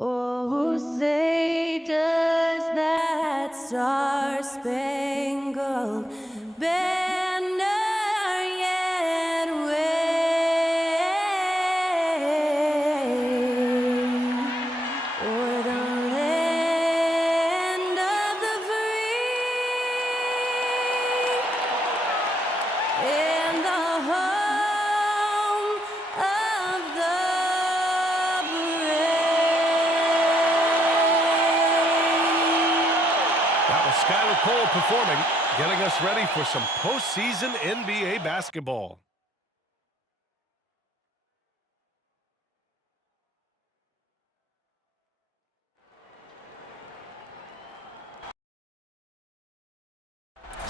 Oh, say does that star-spangled banner yet wave o'er the land of the free and the home of the That was Skylar Cole performing, getting us ready for some postseason NBA basketball.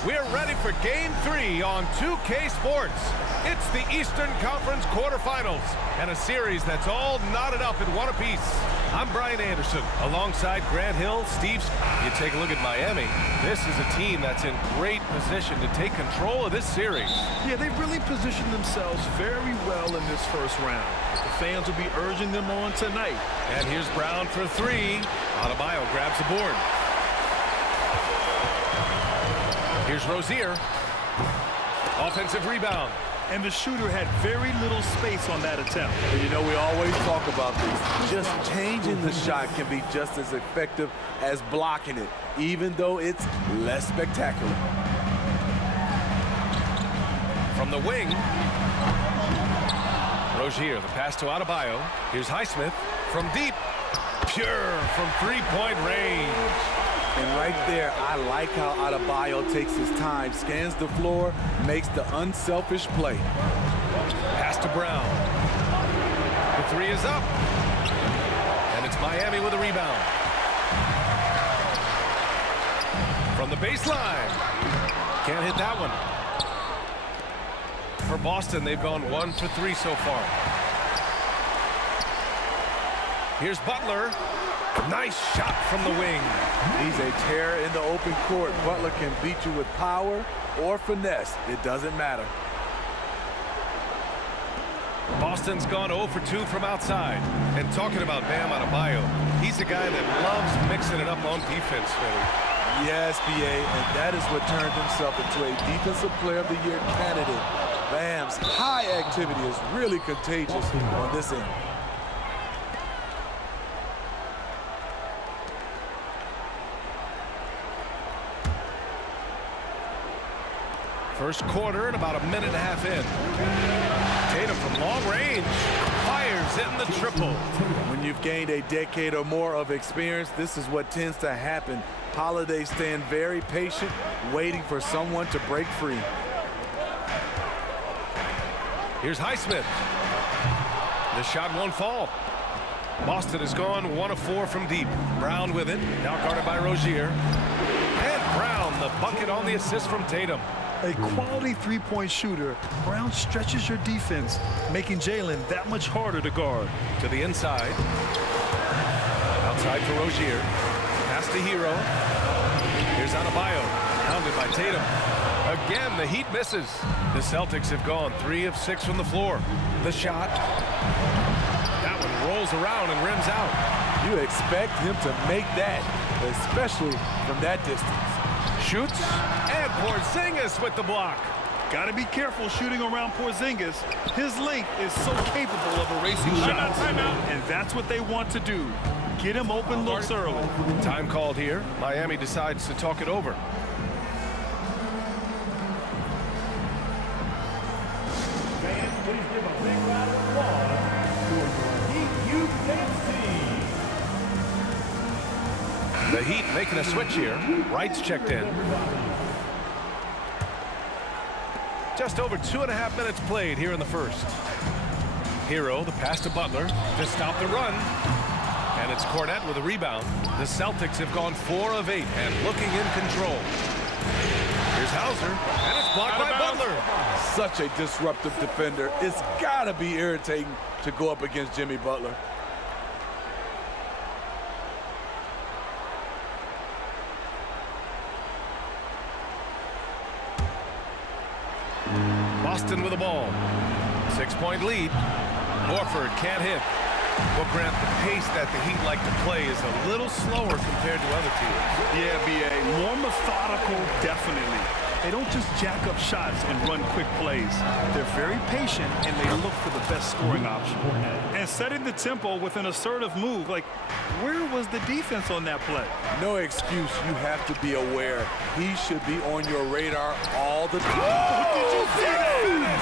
We're ready for Game 3 on 2K Sports. It's the Eastern Conference quarterfinals and a series that's all knotted up in one apiece. I'm Brian Anderson alongside Grant Hill, Steve. You take a look at Miami. This is a team that's in great position to take control of this series. Yeah, they really positioned themselves very well in this first round. The fans will be urging them on tonight. And here's Brown for three. Adebayo grabs the board. Here's Rozier. Offensive rebound. And the shooter had very little space on that attempt. And you know, we always talk about this. Just changing the shot can be just as effective as blocking it, even though it's less spectacular. From the wing. Rozier, the pass to Adebayo. Here's Highsmith from deep. Pure from three-point range. And right there, I like how Adebayo takes his time, scans the floor, makes the unselfish play. Pass to Brown. The three is up. And it's Miami with a rebound. From the baseline. Can't hit that one. For Boston, they've gone 1 for 3 so far. Here's Butler. Nice shot from the wing. He's a terror in the open court. Butler can beat you with power or finesse. It doesn't matter. Boston's gone 0 for 2 from outside. And talking about Bam Adebayo, he's a guy that loves mixing it up on defense, Smitty. Yes, BA, and that is what turned himself into a Defensive Player of the Year candidate. Bam's high activity is really contagious on this end. First quarter and about a minute and a half in. Tatum from long range fires in the triple. When you've gained a decade or more of experience, this is what tends to happen. Holiday stand very patient, waiting for someone to break free. Here's Highsmith. The shot won't fall. Boston has gone 1 of 4 from deep. Brown with it, now guarded by Rozier. And Brown, the bucket on the assist from Tatum. A quality three-point shooter, Brown stretches your defense, making Jalen that much harder to guard. To the inside. Outside for Rozier. Pass to Hero. Here's Adebayo. Pounded by Tatum. Again, the Heat misses. The Celtics have gone 3 of 6 from the floor. The shot. That one rolls around and rims out. You expect him to make that, especially from that distance. Shoots, and Porzingis with the block. Got to be careful shooting around Porzingis. His length is so capable of erasing shots. And that's what they want to do. Get him open looks early. Time called here. Miami decides to talk it over. Fans, please give a big round of applause for Heat UKC. The Heat making a switch here. Wright's checked in. Just over 2.5 minutes played here in the first. Hero, the pass to Butler to stop the run. And it's Cornette with a rebound. The Celtics have gone 4 of 8 and looking in control. Here's Hauser, and it's blocked by Butler. Such a disruptive defender. It's got to be irritating to go up against Jimmy Butler. Boston with the ball. 6-point lead. Horford can't hit. Well, Grant, the pace that the Heat like to play is a little slower compared to other teams. Yeah, B.A. More methodical, definitely. They don't just jack up shots and run quick plays. They're very patient, and they look for the best scoring option. And setting the tempo with an assertive move, like, where was the defense on that play? No excuse. You have to be aware. He should be on your radar all the time. Did you see that?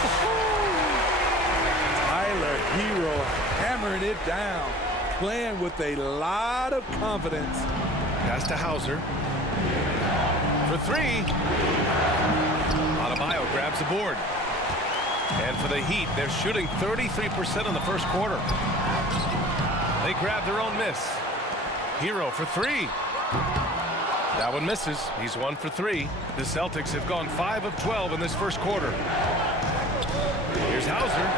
Tyler Hero hammering it down, playing with a lot of confidence. Pass to Hauser. For three. Adebayo grabs the board. And for the Heat, they're shooting 33% in the first quarter. They grab their own miss. Hero for three. That one misses. He's 1 for 3. The Celtics have gone 5 of 12 in this first quarter. Here's Hauser.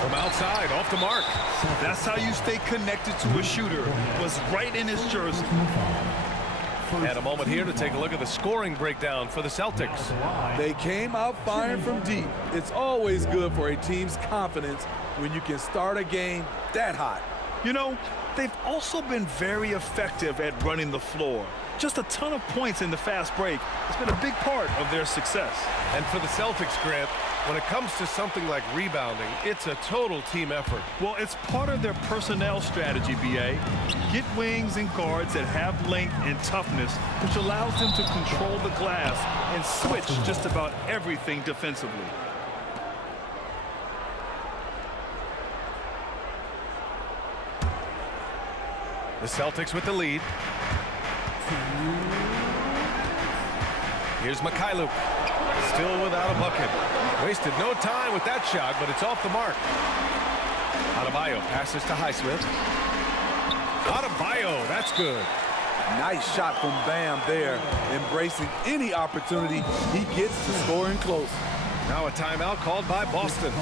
From outside, off the mark. That's how you stay connected to a shooter. Was right in his jersey. And a moment here to take a look at the scoring breakdown for the Celtics. They came out firing from deep. It's always good for a team's confidence when you can start a game that hot. You know, they've also been very effective at running the floor. Just a ton of points in the fast break. It's been a big part of their success. And for the Celtics, Grant, when it comes to something like rebounding, it's a total team effort. Well, it's part of their personnel strategy, B.A. Get wings and guards that have length and toughness, which allows them to control the glass and switch just about everything defensively. The Celtics with the lead. Here's Mikhailuk. Still without a bucket. Wasted no time with that shot, but it's off the mark. Adebayo passes to Highsmith. Adebayo, that's good. Nice shot from Bam there, embracing any opportunity he gets to scoring close. Now a timeout called by Boston.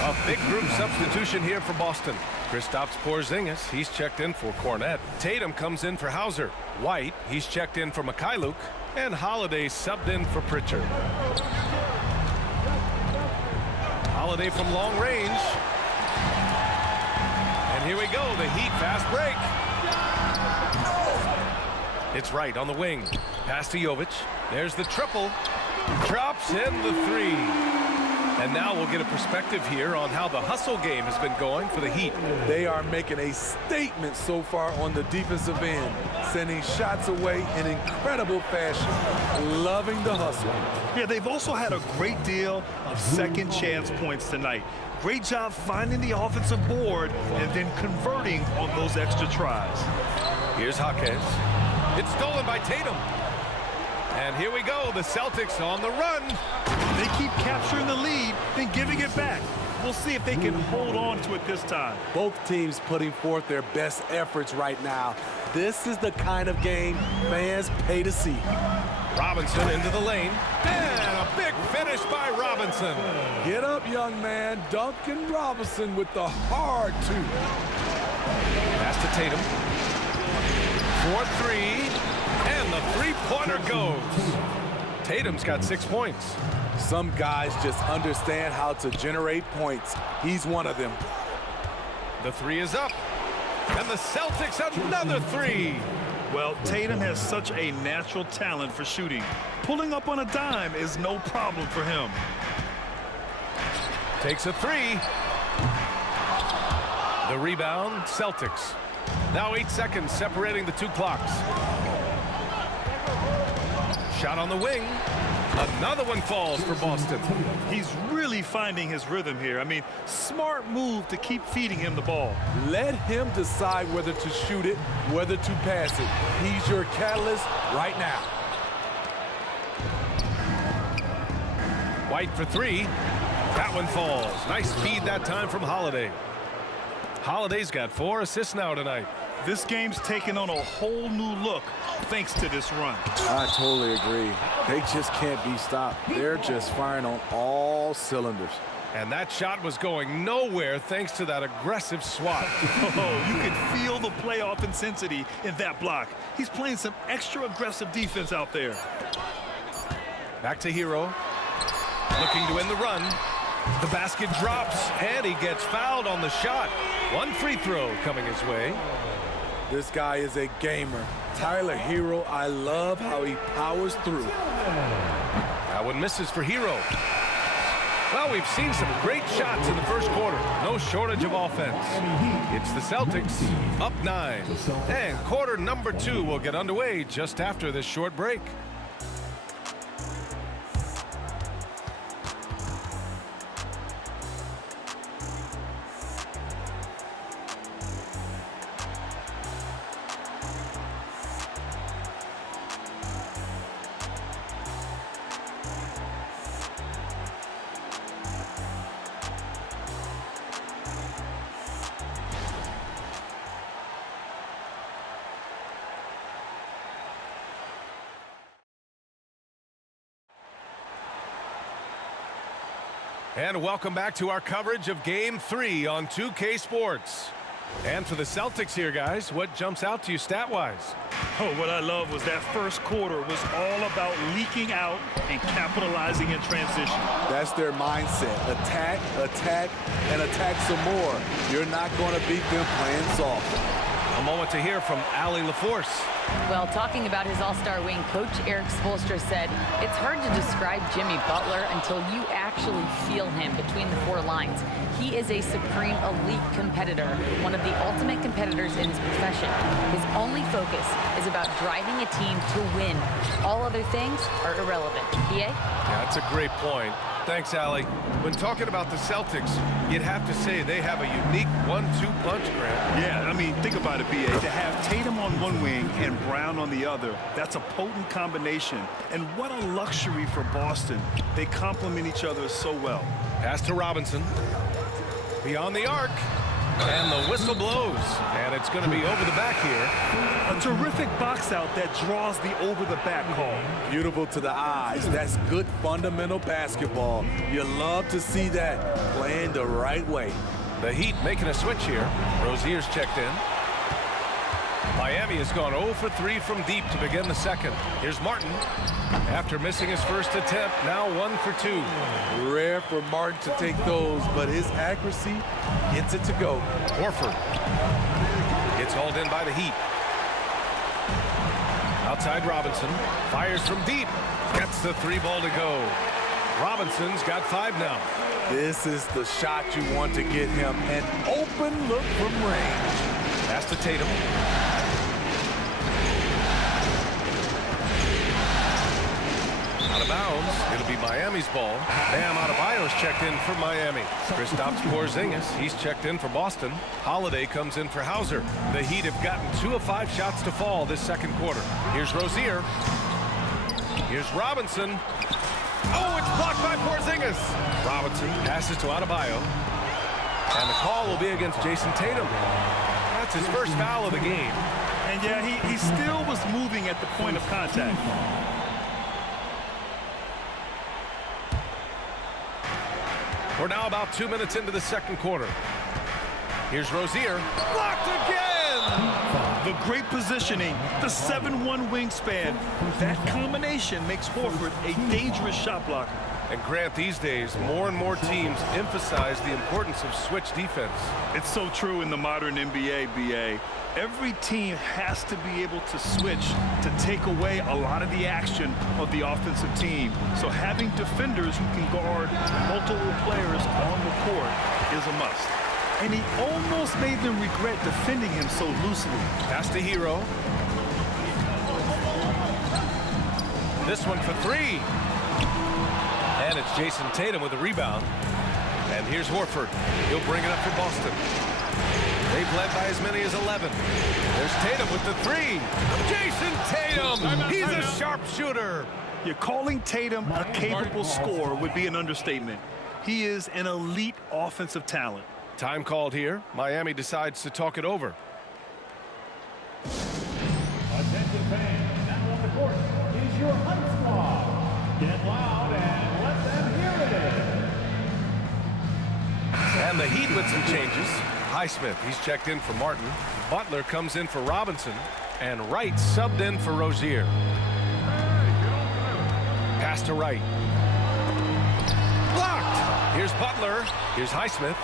A big group substitution here for Boston. Kristaps Porzingis, he's checked in for Cornette. Tatum comes in for Hauser. White, he's checked in for Mikhailuk. And Holiday subbed in for Pritchard. Holiday from long range. And here we go, the Heat fast break. It's right on the wing. Pass to Jovic. There's the triple. Drops in the three. And now we'll get a perspective here on how the hustle game has been going for the Heat. They are making a statement so far on the defensive end, sending shots away in incredible fashion, loving the hustle. Yeah, they've also had a great deal of second chance points tonight. Great job finding the offensive board and then converting on those extra tries. Here's Jaquez. It's stolen by Tatum. And here we go, the Celtics on the run. They keep capturing the lead, then giving it back. We'll see if they can hold on to it this time. Both teams putting forth their best efforts right now. This is the kind of game fans pay to see. Robinson into the lane. And a big finish by Robinson. Get up, young man. Duncan Robinson with the hard two. Pass to Tatum. 4-3. And the three-pointer goes. Tatum's got 6 points. Some guys just understand how to generate points. He's one of them. The three is up. And the Celtics another three. Well, Tatum has such a natural talent for shooting. Pulling up on a dime is no problem for him. Takes a three. The rebound, Celtics. Now 8 seconds separating the two clocks. Shot on the wing. Another one falls for Boston. He's really finding his rhythm here. I mean, smart move to keep feeding him the ball. Let him decide whether to shoot it, whether to pass it. He's your catalyst right now. White for three. That one falls. Nice feed that time from Holiday. Holiday's got 4 assists now tonight. This game's taken on a whole new look thanks to this run. I totally agree. They just can't be stopped. They're just firing on all cylinders. And that shot was going nowhere thanks to that aggressive swat. Oh, you can feel the playoff intensity in that block. He's playing some extra aggressive defense out there. Back to Hero. Looking to win the run. The basket drops, and he gets fouled on the shot. One free throw coming his way. This guy is a gamer. Tyler Hero, I love how he powers through. That one misses for Hero. Well, we've seen some great shots in the first quarter. No shortage of offense. It's the Celtics up 9. And quarter number 2 will get underway just after this short break. And welcome back to our coverage of Game 3 on 2K Sports. And for the Celtics here, guys, what jumps out to you stat-wise? Oh, what I love was that first quarter was all about leaking out and capitalizing in transition. That's their mindset. Attack, attack, and attack some more. You're not going to beat them playing soft. A moment to hear from Allie LaForce. Well, talking about his all-star wing, Coach Eric Spoelstra said, it's hard to describe Jimmy Butler until you actually feel him between the 4 lines. He is a supreme elite competitor, one of the ultimate competitors in his profession. His only focus is about driving a team to win. All other things are irrelevant. BA? Yeah, that's a great point. Thanks, Allie. When talking about the Celtics, you'd have to say they have a unique 1-2 punch, Grant. Yeah, I mean, think about it, B.A. To have Tatum on one wing and Brown on the other, that's a potent combination. And what a luxury for Boston. They complement each other so well. Pass to Robinson. Beyond the arc. And the whistle blows. And it's going to be over the back here. A terrific box out that draws the over-the-back call. Beautiful to the eyes. That's good fundamental basketball. You love to see that playing the right way. The Heat making a switch here. Rozier's checked in. Miami has gone 0 for 3 from deep to begin the second. Here's Martin. After missing his first attempt, now 1 for 2. Rare for Martin to take those, but his accuracy gets it to go. Horford gets hauled in by the Heat. Outside Robinson. Fires from deep. Gets the 3 ball to go. Robinson's got 5 now. This is the shot you want to get him. An open look from range. Pass to Tatum. Out of bounds. It'll be Miami's ball. Bam Adebayo's checked in for Miami. Kristaps Porzingis, he's checked in for Boston. Holiday comes in for Hauser. The Heat have gotten 2 of 5 shots to fall this second quarter. Here's Rozier. Here's Robinson. Oh, it's blocked by Porzingis. Robinson passes to Adebayo. And the call will be against Jason Tatum. That's his first foul of the game. And yeah, he still was moving at the point of contact. We're now about 2 minutes into the second quarter. Here's Rozier. Blocked again! The great positioning, the 7-1 wingspan. That combination makes Horford a dangerous shot blocker. And Grant, these days, more and more teams emphasize the importance of switch defense. It's so true in the modern NBA, BA. Every team has to be able to switch to take away a lot of the action of the offensive team. So having defenders who can guard multiple players on the court is a must. And he almost made them regret defending him so loosely. Pass to Hero. This one for 3. And it's Jason Tatum with a rebound. And here's Horford. He'll bring it up for Boston. They've led by as many as 11. There's Tatum with the 3. Jason Tatum! He's a sharpshooter. You're calling Tatum a capable scorer would be an understatement. He is an elite offensive talent. Time called here. Miami decides to talk it over. Attention fans, now on the court is your Hunt Squad. Get loud and let them hear it. And the Heat with some changes. Highsmith, he's checked in for Martin. Butler comes in for Robinson. And Wright subbed in for Rozier. Pass Pass to Wright. Blocked. Here's Butler. Here's Highsmith.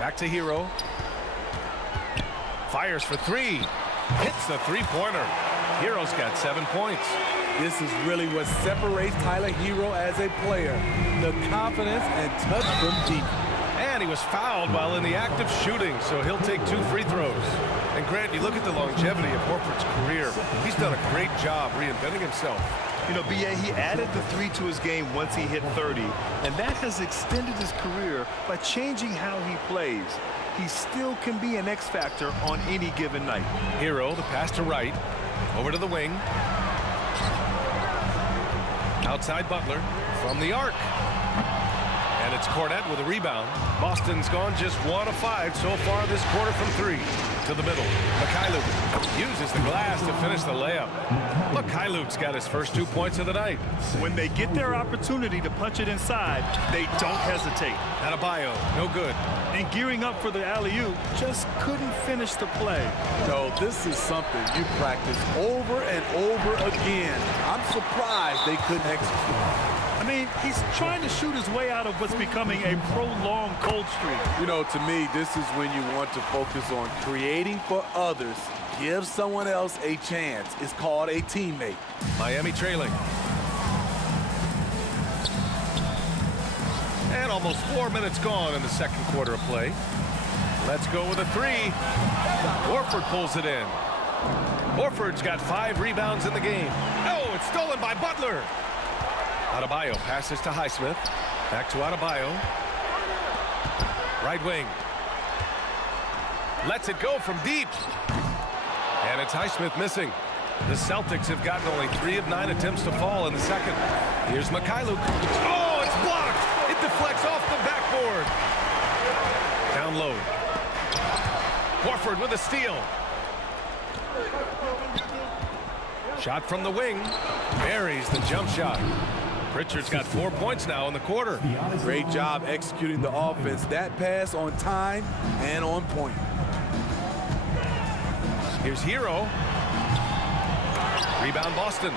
Back to Hero. Fires for three. Hits the three-pointer. Hero's got 7 points. This is really what separates Tyler Hero as a player. The confidence and touch from deep. And he was fouled while in the act of shooting, so he'll take 2 free throws. And Grant, you look at the longevity of Horford's career. He's done a great job reinventing himself. You know, B.A., he added the 3 to his game once he hit 30, and that has extended his career by changing how he plays. He still can be an X factor on any given night. Hero, the pass to Wright. Over to the wing. Outside Butler from the arc. And it's Cornette with a rebound. Boston's gone just 1 of 5 so far this quarter from 3. To the middle. Mikhailuk uses the glass to finish the layup. Mikhailuk's got his first 2 points of the night. When they get their opportunity to punch it inside, they don't hesitate. Adebayo, no good. And gearing up for the alley-oop, just couldn't finish the play. No, this is something you practice over and over again. I'm surprised they couldn't execute. I mean, he's trying to shoot his way out of what's becoming a prolonged cold streak. You know, to me, this is when you want to focus on creating for others. Give someone else a chance. It's called a teammate. Miami trailing. And almost 4 minutes gone in the second quarter of play. Let's go with a 3. Horford pulls it in. Horford's got 5 rebounds in the game. Oh, it's stolen by Butler. Adebayo passes to Highsmith. Back to Adebayo. Right wing. Lets it go from deep. And it's Highsmith missing. The Celtics have gotten only 3 of 9 attempts to fall in the second. Here's Mikhailuk. Oh, it's blocked. It deflects off the backboard. Down low. Horford with a steal. Shot from the wing. Buries the jump shot. Pritchard's got 4 points now in the quarter. Great job executing the offense. That pass on time and on point. Here's Hero. Rebound Boston.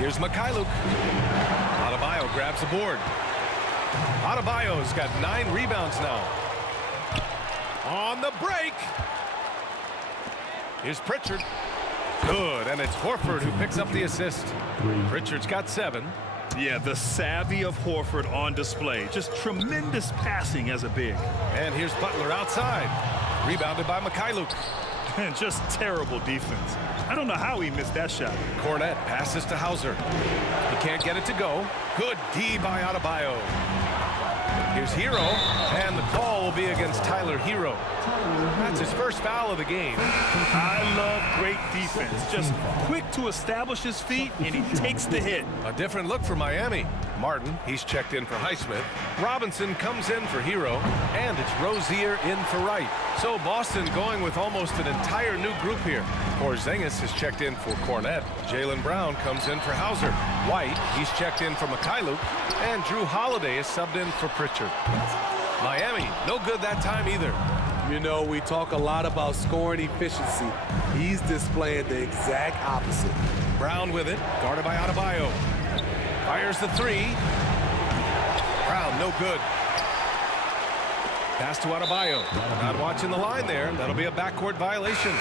Here's Mikhailuk. Adebayo grabs the board. Adebayo's got 9 rebounds now. On the break. Here's Pritchard. Good, and it's Horford who picks up the assist. Pritchard's got 7. Yeah, the savvy of Horford on display. Just tremendous passing as a big. And here's Butler outside. Rebounded by Mikhailuk. And just terrible defense. I don't know how he missed that shot. Cornette passes to Hauser. He can't get it to go. Good D by Adebayo. Here's Hero, and the call will be against Tyler Hero. That's his first foul of the game. I love great defense. Just quick to establish his feet, and he takes the hit. A different look for Miami. Martin, he's checked in for Highsmith. Robinson comes in for Hero, and it's Rozier in for Wright. So Boston going with almost an entire new group here. Porzingis is checked in for Cornette. Jaylen Brown comes in for Hauser. White, he's checked in for Mikhailuk, and Drew Holiday is subbed in for Pritchard. Miami, no good that time either. You know, we talk a lot about scoring efficiency. He's displaying the exact opposite. Brown with it, guarded by Adebayo. Fires the 3. Brown, no good. Pass to Adebayo. Not watching the line there. That'll be a backcourt violation.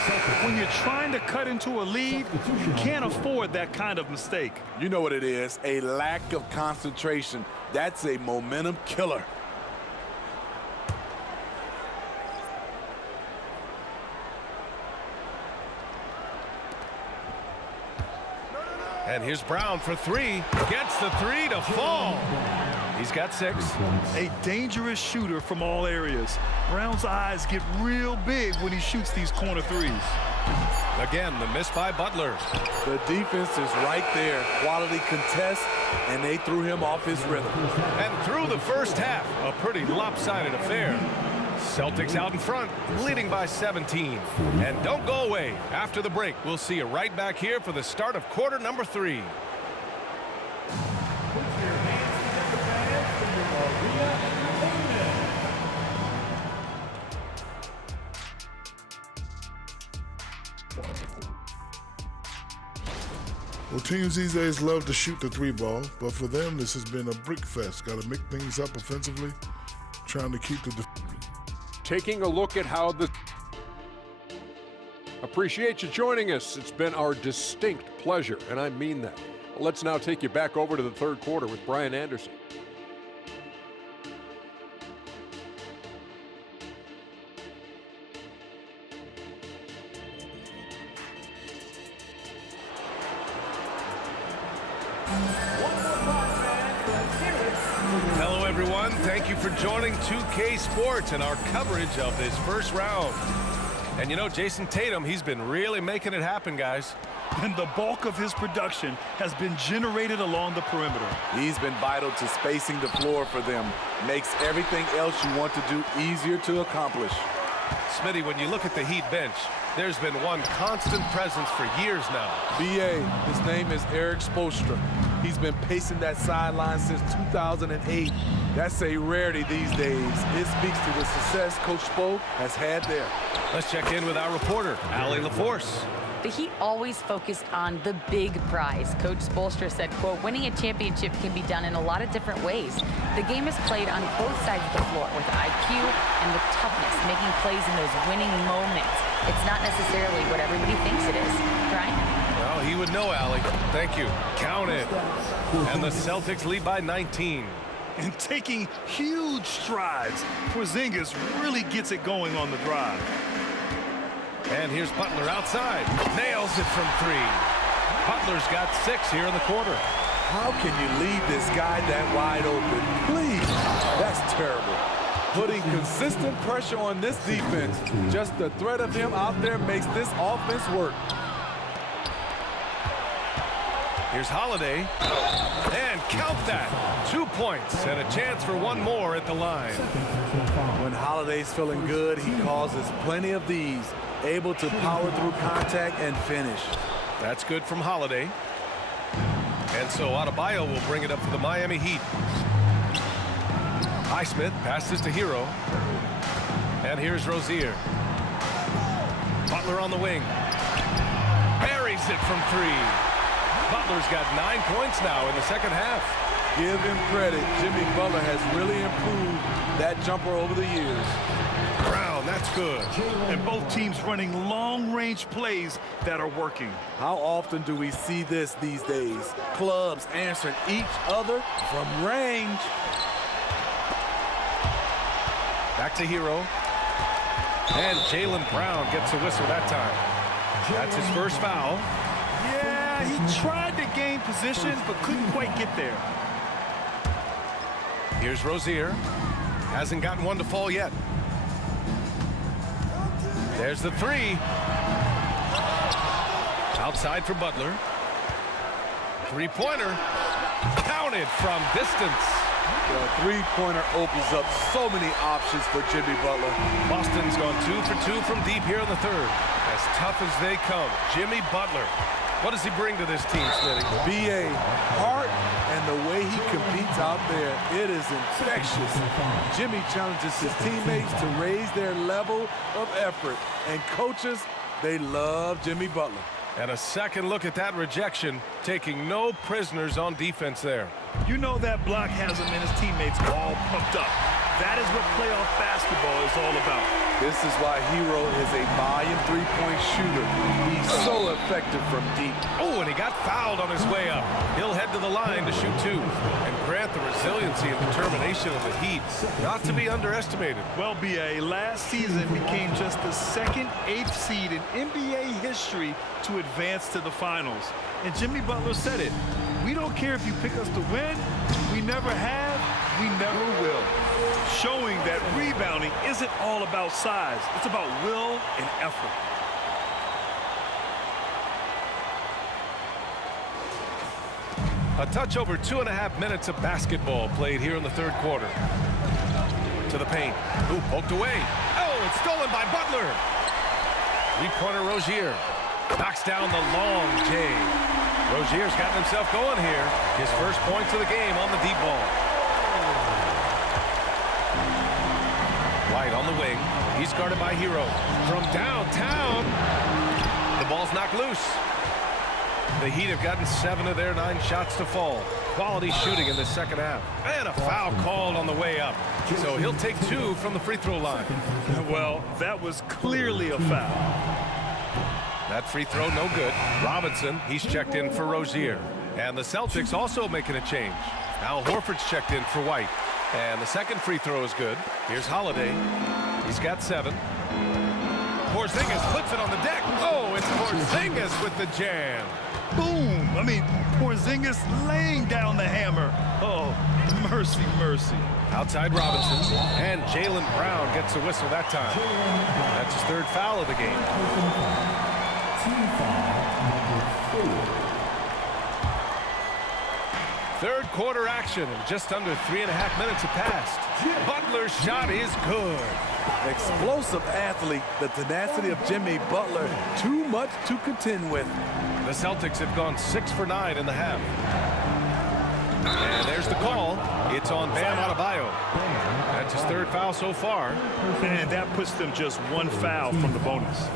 When you're trying to cut into a lead, you can't afford that kind of mistake. You know what it is, a lack of concentration. That's a momentum killer. And here's Brown for 3. Gets the 3 to fall. He's got 6. A dangerous shooter from all areas. Brown's eyes get real big when he shoots these corner threes. Again, the miss by Butler. The defense is right there. Quality contest, and they threw him off his rhythm. And through the first half, a pretty lopsided affair. Celtics out in front, leading by 17. And don't go away. After the break, we'll see you right back here for the start of quarter number 3. Well, teams these days love to shoot the three ball, but for them, this has been a brick fest. Got to make things up offensively, trying to keep the... Taking a look at how the... Appreciate you joining us. It's been our distinct pleasure, and I mean that. Let's now take you back over to the third quarter with Brian Anderson. Hello, everyone. Thank you for joining 2K Sports and our coverage of this first round. And you know, Jason Tatum, he's been really making it happen, guys. And the bulk of his production has been generated along the perimeter. He's been vital to spacing the floor for them. Makes everything else you want to do easier to accomplish. Smitty, when you look at the Heat bench, there's been one constant presence for years now. BA, his name is Eric Spoelstra. He's been pacing that sideline since 2008. That's a rarity these days. It speaks to the success Coach Spo has had there. Let's check in with our reporter, Allie LaForce. The Heat always focused on the big prize. Coach Spoelstra said, quote, winning a championship can be done in a lot of different ways. The game is played on both sides of the floor with IQ and with toughness, making plays in those winning moments. It's not necessarily what everybody thinks it is. Brian? Well, he would know, Allie. Thank you. Count it. And the Celtics lead by 19. And taking huge strides, Porzingis really gets it going on the drive. And here's Butler outside. Nails it from three. Butler's got 6 here in the quarter. How can you leave this guy that wide open? Please, that's terrible. Putting consistent pressure on this defense. Just the threat of him out there makes this offense work. Here's Holiday. And count that. 2 points and a chance for one more at the line. When Holiday's feeling good, he causes plenty of these. Able to power through contact and finish. That's good from Holiday. And so Adebayo will bring it up for the Miami Heat. Highsmith passes to Hero. And here's Rozier. Butler on the wing. Buries it from three. Butler's got 9 points now in the second half. Give him credit. Jimmy Butler has really improved that jumper over the years. Brown, that's good. And both teams running long-range plays that are working. How often do we see this these days? Clubs answering each other from range. Back to Hero. And Jaylen Brown gets a whistle that time. That's his first foul. Yeah, he tried to gain position, but couldn't quite get there. Here's Rozier. Hasn't gotten one to fall yet. There's the three. Outside for Butler. Three-pointer. Counted from distance. The three-pointer opens up so many options for Jimmy Butler. Boston's gone 2 for 2 from deep here in the third. As tough as they come, Jimmy Butler. What does he bring to this team, Smitty? B.A. heart and the way he competes out there, it is infectious. Jimmy challenges his teammates to raise their level of effort. And coaches, they love Jimmy Butler. And a second look at that rejection, taking no prisoners on defense there. You know that block has him and his teammates all pumped up. That is what playoff basketball is all about. This is why Hero is a volume three-point shooter. He's so effective from deep. Oh, and he got fouled on his way up. He'll head to the line to shoot 2. And grant the resiliency and determination of the Heat, not to be underestimated. Well, B.A., last season became just the second 8th seed in NBA history to advance to the finals. And Jimmy Butler said it. We don't care if you pick us to win. We never have. We never will. Showing that rebounding isn't all about size. It's about will and effort. A touch over 2.5 minutes of basketball played here in the third quarter. To the paint. Ooh, poked away. Oh, it's stolen by Butler. Three-pointer Rozier. Knocks down the long J. Rozier's gotten himself going here. His first points of the game on the deep ball. White on the wing. He's guarded by Hero. From downtown, the ball's knocked loose. The Heat have gotten 7 of their 9 shots to fall. Quality shooting in the second half. And a foul called on the way up. So he'll take 2 from the free throw line. Well, that was clearly a foul. That free throw no good. Robinson, he's checked in for Rozier. And the Celtics also making a change. Al Horford's checked in for White. And the second free throw is good. Here's Holiday. He's got 7. Porzingis puts it on the deck. Oh, it's Porzingis with the jam. Boom! I mean, Porzingis laying down the hammer. Oh, mercy, mercy. Outside Robinson. And Jaylen Brown gets a whistle that time. That's his 3rd foul of the game. Team foul number 4. Third quarter action, and just under 3.5 minutes have passed. Butler's shot is good. Explosive athlete, the tenacity of Jimmy Butler, too much to contend with. The Celtics have gone 6 for 9 in the half. And there's the call. It's on Bam Adebayo. That's his 3rd foul so far. And that puts them just 1 foul from the bonus.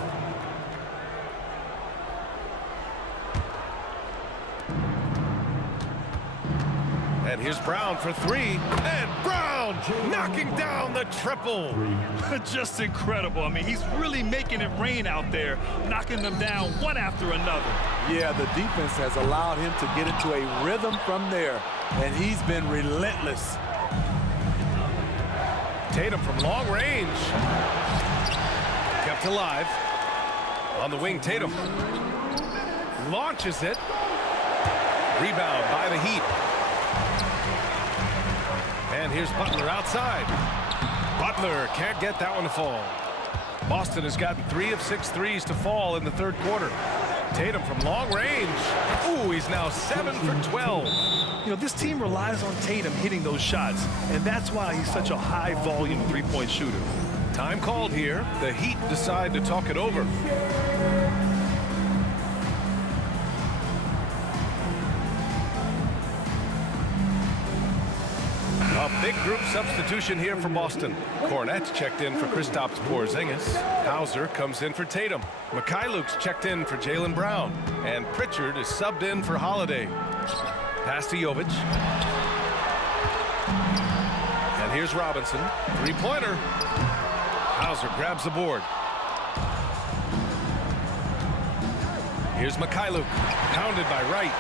And here's Brown for 3. And Brown knocking down the triple. Just incredible. I mean, he's really making it rain out there, knocking them down one after another. Yeah, the defense has allowed him to get into a rhythm from there, and he's been relentless. Tatum from long range. Kept alive. On the wing, Tatum launches it. Rebound by the Heat. And here's Butler outside. Butler can't get that one to fall. Boston has gotten 3 of 6 threes to fall in the 3rd quarter. Tatum from long range. Ooh, he's now 7 for 12. You know, this team relies on Tatum hitting those shots, and that's why he's such a high-volume three-point shooter. Time called here. The Heat decide to talk it over. A big group substitution here for Boston. Kornet's checked in for Kristaps Porzingis. Hauser comes in for Tatum. Mikhailuk's checked in for Jaylen Brown. And Pritchard is subbed in for Holiday. Pass to Jovic. And here's Robinson. 3-pointer. Hauser grabs the board. Here's Mikhailuk. Pounded by Wright.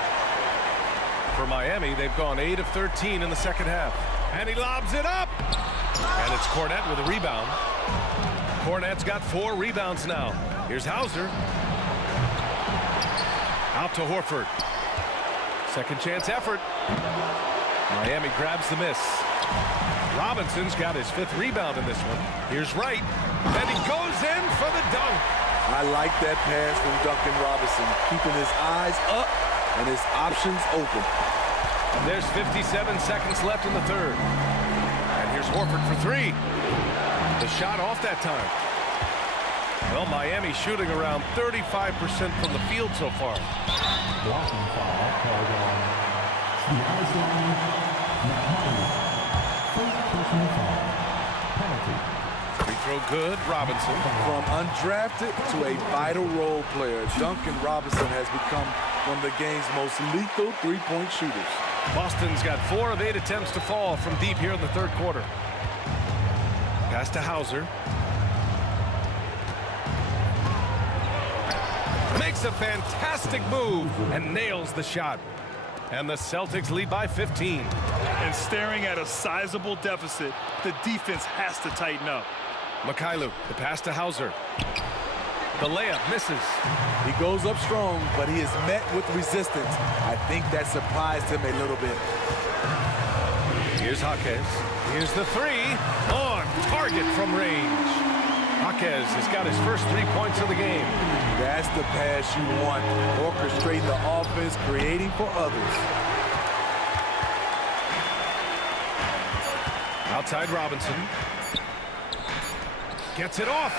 For Miami, they've gone 8 of 13 in the second half. And he lobs it up. And it's Kornet with a rebound. Kornet's got 4 rebounds now. Here's Hauser. Out to Horford. Second chance effort. Miami grabs the miss. Robinson's got his 5th rebound in this one. Here's Wright. And he goes in for the dunk. I like that pass from Duncan Robinson, keeping his eyes up and his options open. There's 57 seconds left in the 3rd. And here's Horford for 3. The shot off that time. Well, Miami shooting around 35% from the field so far. Blocking foul called on Siakam Mohamed. First personal foul. Penalty. Free throw good, Robinson. From undrafted to a vital role player, Duncan Robinson has become one of the game's most lethal three-point shooters. Boston's got 4 of 8 attempts to fall from deep here in the 3rd quarter. Pass to Hauser. Makes a fantastic move and nails the shot. And the Celtics lead by 15. And staring at a sizable deficit, the defense has to tighten up. Mikhailuk, the pass to Hauser. The layup misses. He goes up strong, but he is met with resistance. I think that surprised him a little bit. Here's Jaquez. Here's the 3. On target from range. Jaquez has got his first 3 points of the game. That's the pass you want. Orchestrating the offense, creating for others. Outside Robinson. Gets it off.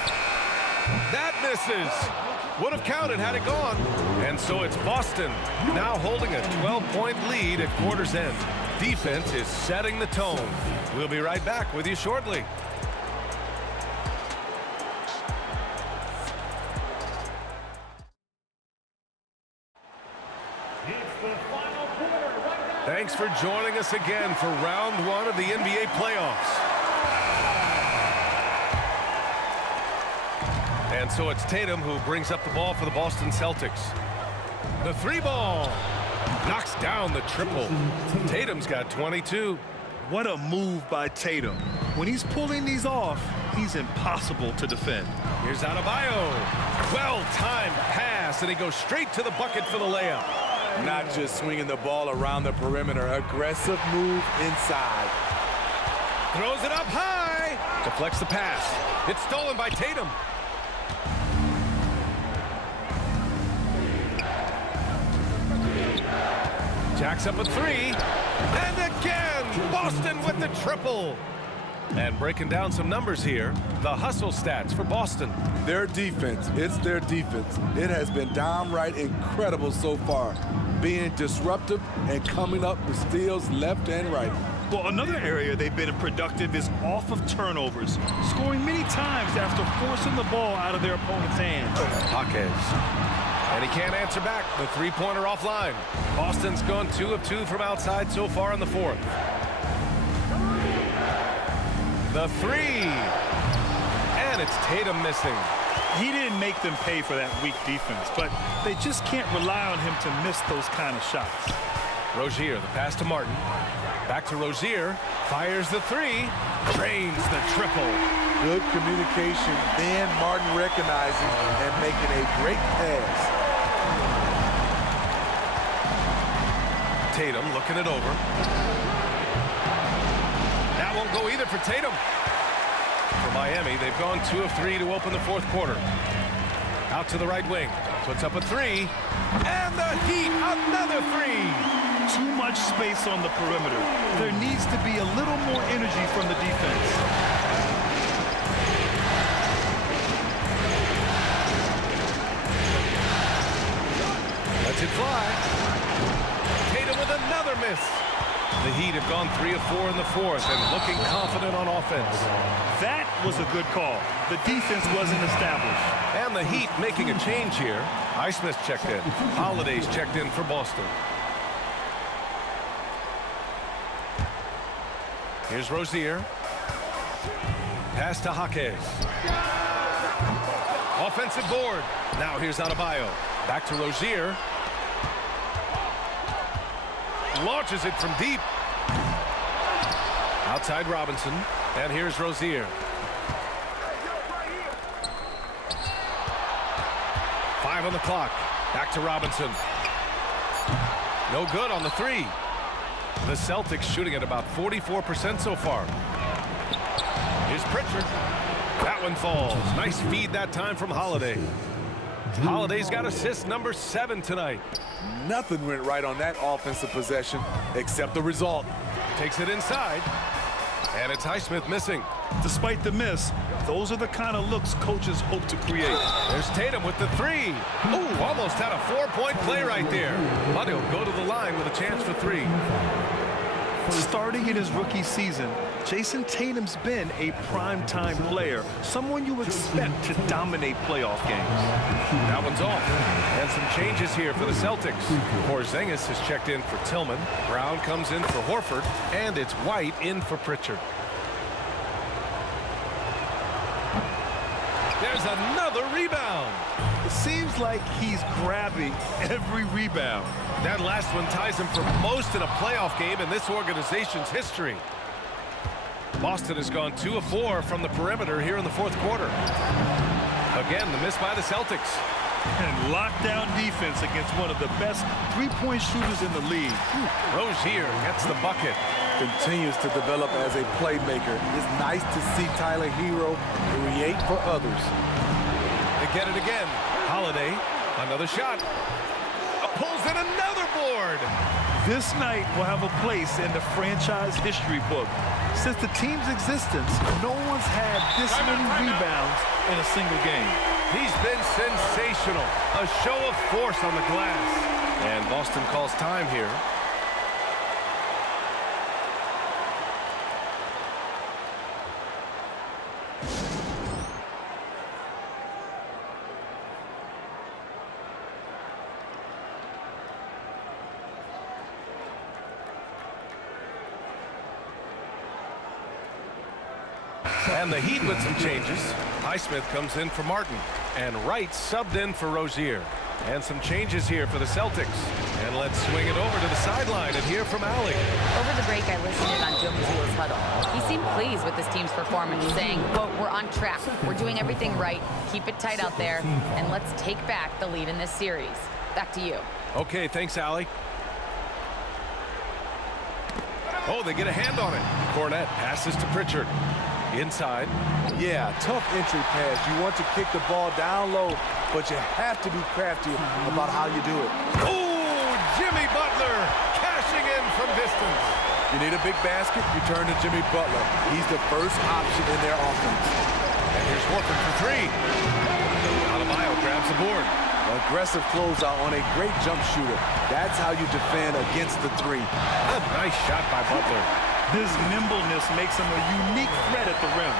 That misses. Would have counted had it gone. And so it's Boston now holding a 12-point lead at quarter's end. Defense is setting the tone. We'll be right back with you shortly. Thanks for joining us again for round one of the NBA playoffs. And so it's Tatum who brings up the ball for the Boston Celtics. The three ball knocks down the triple. Tatum's got 22. What a move by Tatum. When he's pulling these off, he's impossible to defend. Here's Adebayo. Well-timed pass, and he goes straight to the bucket for the layup. Not just swinging the ball around the perimeter. Aggressive move inside. Throws it up high. Deflects the pass. It's stolen by Tatum. Jacks up a three. And again, Boston with the triple. And breaking down some numbers here, the hustle stats for Boston. Their defense, it's their defense. It has been downright incredible so far, being disruptive and coming up with steals left and right. Well, another area they've been productive is off of turnovers, scoring many times after forcing the ball out of their opponent's hands. Jaquez. And he can't answer back. The three-pointer offline. Boston's gone 2 of 2 from outside so far in the fourth. The three. And it's Tatum missing. He didn't make them pay for that weak defense, but they just can't rely on him to miss those kind of shots. Rozier, the pass to Martin. Back to Rozier. Fires the three. Drains the triple. Good communication. Then Martin recognizing and making a great pass. Tatum looking it over. That won't go either for Tatum. For Miami, they've gone 2 of 3 to open the fourth quarter. Out to the right wing. Puts up a three. And the Heat, another three. Too much space on the perimeter. There needs to be a little more energy from the defense. Lets it fly. Tatum with another miss. The Heat have gone 3 of 4 in the fourth and looking confident on offense. That was a good call. The defense wasn't established. And the Heat making a change here. Highsmith checked in. Holiday's checked in for Boston. Here's Rozier. Pass to Jaquez. Offensive board. Now here's Adebayo. Back to Rozier. Launches it from deep. Outside Robinson. And here's Rozier. 5 on the clock. Back to Robinson. No good on the three. The Celtics shooting at about 44% so far. Here's Pritchard. That one falls. Nice feed that time from Holiday. Holiday's got assist number 7 tonight. Nothing went right on that offensive possession except the result. Takes it inside. And it's Highsmith missing. Despite the miss, those are the kind of looks coaches hope to create. There's Tatum with the three. Ooh, almost had a 4-point play right there. But he'll go to the line with a chance for 3. Starting in his rookie season, Jason Tatum's been a primetime player, someone you expect to dominate playoff games. That one's off. And some changes here for the Celtics. Porzingis has checked in for Tillman. Brown comes in for Horford. And it's White in for Pritchard. There's another rebound. It seems like he's grabbing every rebound. That last one ties him for most in a playoff game in this organization's history. Boston has gone 2 of 4 from the perimeter here in the fourth quarter. Again, the miss by the Celtics. And lockdown defense against one of the best three-point shooters in the league. Rozier gets the bucket. Continues to develop as a playmaker. It's nice to see Tyler Hero create for others. They get it again. Holiday, another shot. Pulls in another board. This night will have a place in the franchise history book. Since the team's existence, no one's had this many rebounds in a single game. He's been sensational. A show of force on the glass. And Boston calls time here. And the Heat with some changes. Highsmith comes in for Martin. And Wright subbed in for Rozier. And some changes here for the Celtics. And let's swing it over to the sideline and hear from Allie. Over the break, I listened in on Joe Mazzulla's huddle. He seemed pleased with his team's performance, saying, quote, "We're on track. We're doing everything right. Keep it tight out there, and let's take back the lead in this series." Back to you. Okay, thanks, Allie. Oh, they get a hand on it. Cornette passes to Pritchard. Inside. Yeah, tough entry pass. You want to kick the ball down low, but you have to be crafty about how you do it. Oh, Jimmy Butler cashing in from distance. You need a big basket, you turn to Jimmy Butler. He's the first option in their offense. And here's Horford for three. Adebayo grabs the board. Aggressive closeout on a great jump shooter. That's how you defend against the three. A nice shot by Butler. His nimbleness makes him a unique threat at the rim.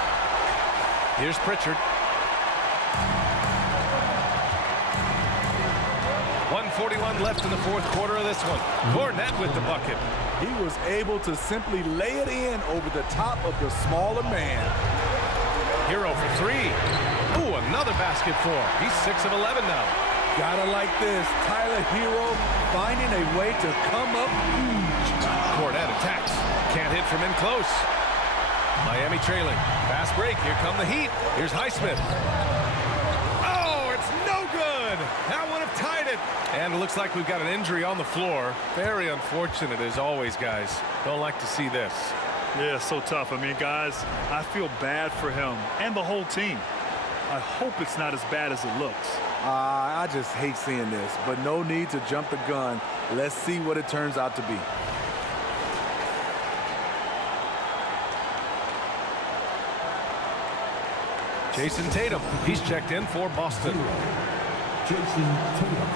Here's Pritchard. 1:41 left in the fourth quarter of this one. Cornette with the bucket. He was able to simply lay it in over the top of the smaller man. Hero for three. Ooh, another basket for him. He's 6 of 11 now. Gotta like this. Tyler Hero finding a way to come up huge. Cornette attacks. Can't hit from in close. Miami trailing. Fast break. Here come the Heat. Here's Highsmith. Oh, it's no good. That would have tied it. And it looks like we've got an injury on the floor. Very unfortunate as always, guys. Don't like to see this. Yeah, so tough. I mean, guys, I feel bad for him and the whole team. I hope it's not as bad as it looks. I just hate seeing this, but no need to jump the gun. Let's see what it turns out to be. Jason Tatum. He's checked in for Boston. Jason Tatum.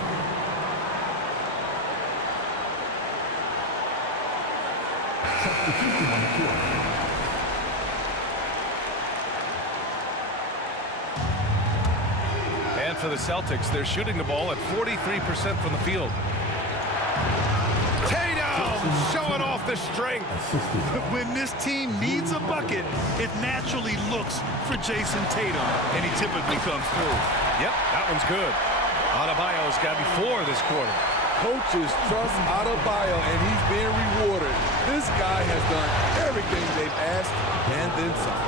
Substitution on the court. And for the Celtics, they're shooting the ball at 43% from the field. Tatum showing off the strength. When this team needs a bucket, it naturally looks for Jason Tatum, and he typically comes through. Yep, that one's good. Adebayo's got 4 this quarter. Coaches trust Adebayo, and he's being rewarded. This guy has done everything they've asked and then some.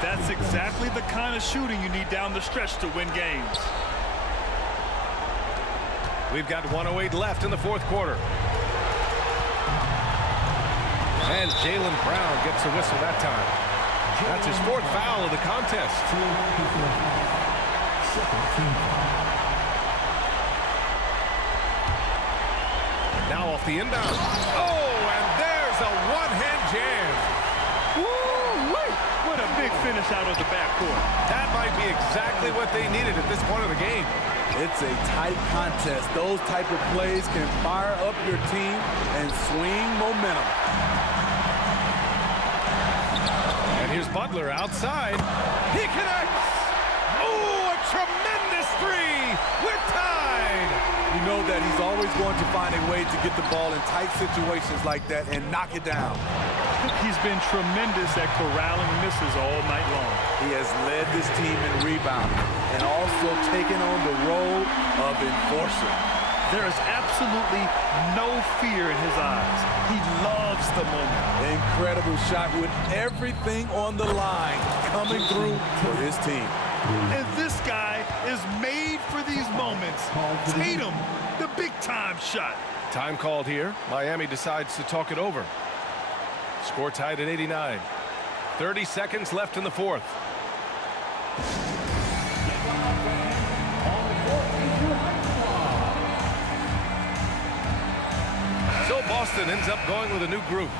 That's exactly the kind of shooting you need down the stretch to win games. We've got 1:08 left in the fourth quarter. And Jaylen Brown gets a whistle that time. That's his 4th foul of the contest. Now off the inbound. Oh, and there's a one-hand jam. Woo-wee! What a big finish out of the backcourt. That might be exactly what they needed at this point of the game. It's a tight contest. Those type of plays can fire up your team and swing momentum. And here's Butler outside. He connects. Oh, a tremendous three. We're tied. You know that he's always going to find a way to get the ball in tight situations like that and knock it down. He's been tremendous at corralling misses all night long. He has led this team in rebounding and also taken on the role of enforcer. There is absolutely no fear in his eyes. He loves the moment. Incredible shot with everything on the line coming through for his team. And this guy is made for these moments. Tatum, the big-time shot. Time called here. Miami decides to talk it over. Score tied at 89. 30 seconds left in the fourth. So Boston ends up going with a new group.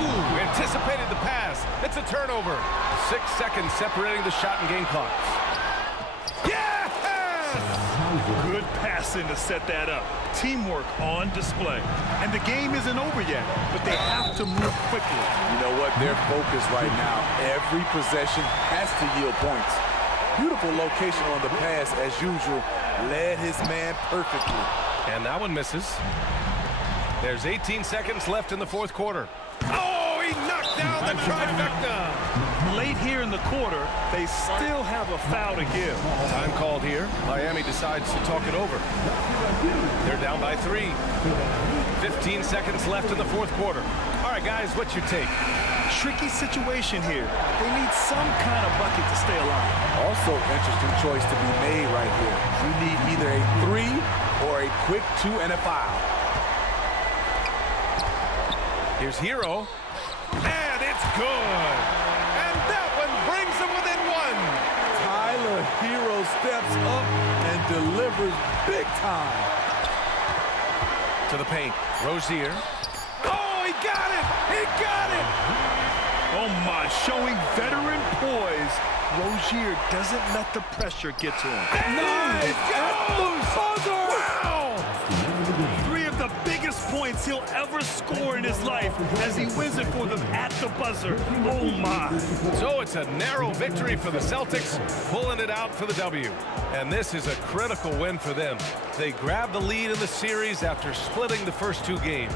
Ooh, anticipated the pass. It's a turnover. 6 seconds separating the shot and game clocks. Good passing to set that up. Teamwork on display. And the game isn't over yet, but they have to move quickly. You know what? They're focused right now. Every possession has to yield points. Beautiful location on the pass as usual. Led his man perfectly. And that one misses. There's 18 seconds left in the fourth quarter. Oh, he knocked down the trifecta. Late here in the quarter, they still have a foul to give. Time called here. Miami decides to talk it over. They're down by 3. 15 seconds left in the fourth quarter. All right, guys, what's your take? Tricky situation here. They need some kind of bucket to stay alive. Also, interesting choice to be made right here. You need either a 3 or a quick 2 and a foul. Here's Hero. And it's good. And that one brings them within 1. Tyler Hero steps up and delivers big time. To the paint. Rozier. Oh, he got it! He got it! Oh my, showing veteran poise. Rozier doesn't let the pressure get to him. Nice! At the buzzer! Wow! 3 of the biggest points he'll ever score in his life as he wins it for them at the buzzer. Oh my. So it's a narrow victory for the Celtics, pulling it out for the W. And this is a critical win for them. They grab the lead in the series after splitting the first 2 games.